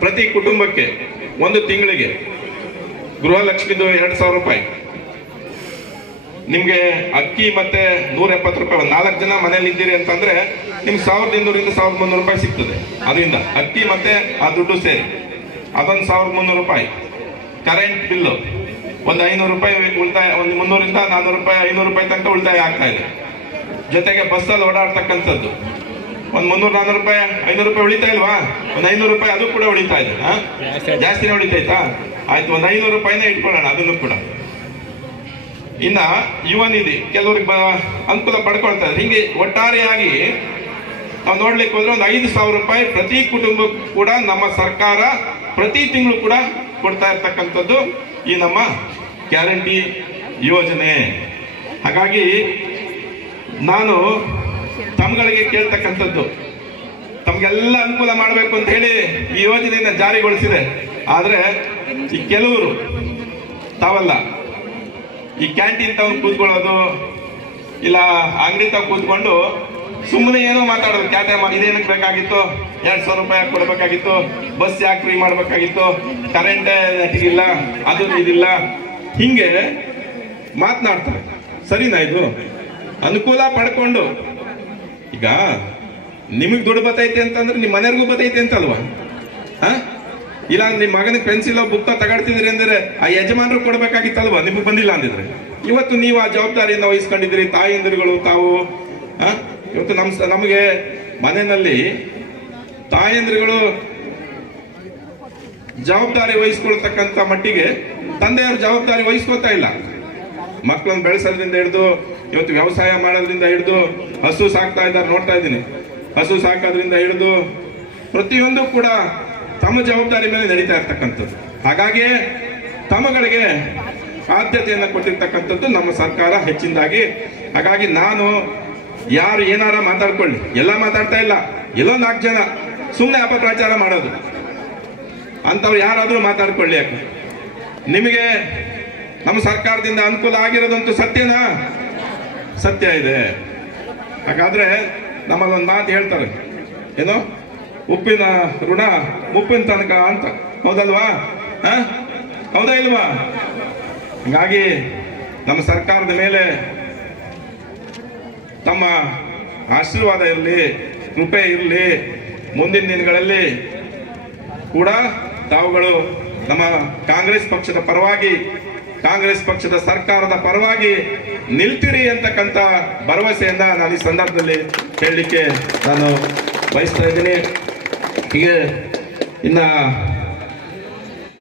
ಪ್ರತಿ ಕುಟುಂಬಕ್ಕೆ ಒಂದು ತಿಂಗಳಿಗೆ ಗೃಹಲಕ್ಷ್ಮಿದು ಎರಡು ಸಾವಿರ ರೂಪಾಯಿ. ನಿಮ್ಗೆ ಅಕ್ಕಿ ಮತ್ತೆ ನೂರ ಎಪ್ಪತ್ತು ರೂಪಾಯಿ, ಒಂದು ನಾಲ್ಕು ಜನ ಮನೇಲಿ ಇದ್ದೀರಿ ಅಂತಂದ್ರೆ ನಿಮ್ಗೆ ಸಾವಿರದ ಇನ್ನೂರಿಂದ ಸಾವಿರದ ಮುನ್ನೂರು ರೂಪಾಯಿ ಸಿಗ್ತದೆ. ಅದರಿಂದ ಅಕ್ಕಿ ಮತ್ತೆ ಆ ದುಡ್ಡು ಸೇರಿ. ಅದೊಂದು ಸಾವಿರದ ಮುನ್ನೂರು ರೂಪಾಯಿ. ಕರೆಂಟ್ ಬಿಲ್ಲು, ಒಂದು ಐನೂರು ರೂಪಾಯಿ ಉಳಿತಾಯ, ಒಂದು ಮುನ್ನೂರಿಂದ ನಾನ್ನೂರು ರೂಪಾಯಿ, ಐನೂರು ರೂಪಾಯಿ ತನಕ ಉಳಿತಾಯ ಆಗ್ತಾ ಇದೆ. ಜೊತೆಗೆ ಬಸ್ಸಲ್ಲಿ ಓಡಾಡ್ತಕ್ಕಂಥದ್ದು. ಒಂದು ಮುನ್ನೂರು ನಾನೂರು ರೂಪಾಯಿ ಐನೂರು ರೂಪಾಯಿ ಉಳಿತಾ ಇಲ್ವಾ? ಒಂದು ಐನೂರು ರೂಪಾಯಿ ಅದು ಕೂಡ ಉಳಿತಾ ಇದೆ ಹಾ? ಜಾಸ್ತಿನೇ ಉಳಿತೈತಾ? ಆಯ್ತು ಒಂದು ಐನೂರು ರೂಪಾಯಿನ ಇಟ್ಕೊಳ್ಳೋಣ ಅದನ್ನು ಕೂಡ. ಇನ್ನ ಯುವ ನಿಧಿ ಕೆಲವ್ರಿಗೆ ಬ- ಅನುಕೂಲ ಪಡ್ಕೊಳ್ತಾ ಇದ್ದಾರೆ. ಹಿಂಗೆ ಒಟ್ಟಾರೆಯಾಗಿ ನಾವು ನೋಡ್ಲಿಕ್ಕೆ ಹೋದ್ರೆ ಒಂದು ಐದು ಸಾವಿರ ರೂಪಾಯಿ ಪ್ರತಿ ಕುಟುಂಬಕ್ಕೂ ಕೂಡ ನಮ್ಮ ಸರ್ಕಾರ ಪ್ರತಿ ತಿಂಗಳು ಕೂಡ ಕೊಡ್ತಾ ಇರ್ತಕ್ಕಂಥದ್ದು ಈ ನಮ್ಮ ಗ್ಯಾರಂಟಿ ಯೋಜನೆ. ಹಾಗಾಗಿ ನಾನು ತಮ್ಗಳಿಗೆ ಕೇಳ್ತಕ್ಕಂಥದ್ದು. ತಮ್ಗೆಲ್ಲ ಅನುಕೂಲ ಮಾಡಬೇಕು ಅಂತ ಹೇಳಿ ಈ ಯೋಜನೆಯನ್ನ ಜಾರಿಗೊಳಿಸಿದೆ. ಆದ್ರೆ ಈ ಕೆಲವರು ತಾವಲ್ಲ. ಈ ಕ್ಯಾಂಟೀನ್ ತಗೊಂಡು ಕೂತ್ಕೊಳ್ಳೋದು, ಇಲ್ಲ ಅಂಗಡಿ ತಗೊಂಡು ಕೂತ್ಕೊಂಡು ಸುಮ್ಮನೆ ಏನೋ ಮಾತಾಡೋದು. ಕ್ಯಾತೆ ಇದೇನಕ್ಕೆ ಬೇಕಾಗಿತ್ತು? ಎರಡು ಸಾವಿರ ರೂಪಾಯಿ ಯಾಕೆ ಕೊಡ್ಬೇಕಾಗಿತ್ತು. ಬಸ್ ಯಾಕೆ ಫ್ರೀ ಮಾಡಬೇಕಾಗಿತ್ತು? ಕರೆಂಟ್ ಇಲ್ಲ, ಅದು ಇದಿಲ್ಲ. ಹಿಂಗೆ ಮಾತನಾಡ್ತಾರೆ. ಸರಿನಾ ಇದು? ಅನುಕೂಲ ಪಡ್ಕೊಂಡು ಈಗ ನಿಮಗೆ ದುಡ್ಡು ಬತ್ತೈತೆ ಅಂತಂದ್ರೆ ನಿಮ್ಮ ಮನೆಯವ್ರಿಗೂ ಬತ್ತೈತೆ ಅಂತಲ್ವಾ? ಹಾ? ಇಲ್ಲ ನಿಮ್ಮ ಮಗನಿಗೆ ಪೆನ್ಸಿಲ್ ಬುಕ್ಕ ತಗೊಳ್ತಿದ್ರಿ ಅಂದ್ರೆ ಆ ಯಜಮಾನರು ಕೊಡ್ಬೇಕಾಗಿತ್ತಲ್ವಾ? ನಿಮಗೆ ಬಂದಿಲ್ಲ ಅಂದಿದ್ರೆ. ಇವತ್ತು ನೀವು ಆ ಜವಾಬ್ದಾರಿಯಿಂದ ವಹಿಸ್ಕೊಂಡಿದ್ರಿ ತಾಯಿಂದಿರುಗಳು, ತಾವು? ಇವತ್ತು ನಮ್ ನಮಗೆ ಮನೆಯಲ್ಲಿ ತಾಯಂದ್ರಿಗಳು ಜವಾಬ್ದಾರಿ ವಹಿಸ್ಕೊಳ್ತಕ್ಕಂಥ ಮಟ್ಟಿಗೆ ತಂದೆಯವರು ಜವಾಬ್ದಾರಿ ವಹಿಸ್ಕೊತಾ ಇಲ್ಲ. ಮಕ್ಕಳನ್ನ ಬೆಳೆಸೋದ್ರಿಂದ ಹಿಡಿದು ಇವತ್ತು ವ್ಯವಸಾಯ ಮಾಡೋದ್ರಿಂದ ಹಿಡಿದು ಹಸು ಸಾಕ್ತಾ ಇದ್ದಾರೆ, ನೋಡ್ತಾ ಇದ್ದೀನಿ. ಹಸು ಸಾಕೋದ್ರಿಂದ ಹಿಡಿದು ಪ್ರತಿಯೊಂದು ಕೂಡ ತಮ್ಮ ಜವಾಬ್ದಾರಿ ಮೇಲೆ ನಡೀತಾ ಇರ್ತಕ್ಕಂಥದ್ದು. ಹಾಗಾಗಿ ತಮ್ಮಗಳಿಗೆ ಆದ್ಯತೆಯನ್ನು ಕೊಟ್ಟಿರ್ತಕ್ಕಂಥದ್ದು ನಮ್ಮ ಸರ್ಕಾರ ಹೆಚ್ಚಿನದಾಗಿ. ಹಾಗಾಗಿ ನಾನು ಯಾರು ಏನಾರ ಮಾತಾಡ್ಕೊಳ್ಳಿ. ಎಲ್ಲ ಮಾತಾಡ್ತಾ ಇಲ್ಲ. ಎಲ್ಲೋ ನಾಲ್ಕು ಜನ ಸುಮ್ಮನೆ ಅಪಪ್ರಚಾರ ಮಾಡೋದು. ಅಂಥವ್ರು ಯಾರಾದರೂ ಮಾತಾಡ್ಕೊಳ್ಳಿ ನಿಮಗೆ ನಮ್ಮ ಸರ್ಕಾರದಿಂದ ಅನುಕೂಲ ಆಗಿರೋದಂತೂ ಸತ್ಯನಾ? ಸತ್ಯ ಇದೆ. ಹಾಗಾದ್ರೆ ನಮ್ಮಲ್ಲೊಂದು ಮಾತು ಹೇಳ್ತಾರೆ. ಏನು? ಉಪ್ಪಿನ ಋಣ ಮುಪ್ಪಿನ ತನಕ ಅಂತ. ಹೌದಲ್ವಾ? ಹೌದಾ ಇಲ್ವಾ? ಹಾಗಾಗಿ ನಮ್ಮ ಸರ್ಕಾರದ ಮೇಲೆ ತಮ್ಮ ಆಶೀರ್ವಾದ ಇರಲಿ, ಕೃಪೆ ಇರಲಿ, ಮುಂದಿನ ದಿನಗಳಲ್ಲಿ ಕೂಡ ತಾವುಗಳು ನಮ್ಮ ಕಾಂಗ್ರೆಸ್ ಪಕ್ಷದ ಪರವಾಗಿ ಕಾಂಗ್ರೆಸ್ ಪಕ್ಷದ ಸರ್ಕಾರದ ಪರವಾಗಿ ನಿಲ್ತಿರಿ ಅಂತಕ್ಕಂಥ ಭರವಸೆಯಿಂದ ನಾನು ಈ ಸಂದರ್ಭದಲ್ಲಿ ಹೇಳಲಿಕ್ಕೆ ನಾನು ಬಯಸ್ತಾ ಇದ್ದೀನಿ. ಹೀಗೆ ಇನ್ನ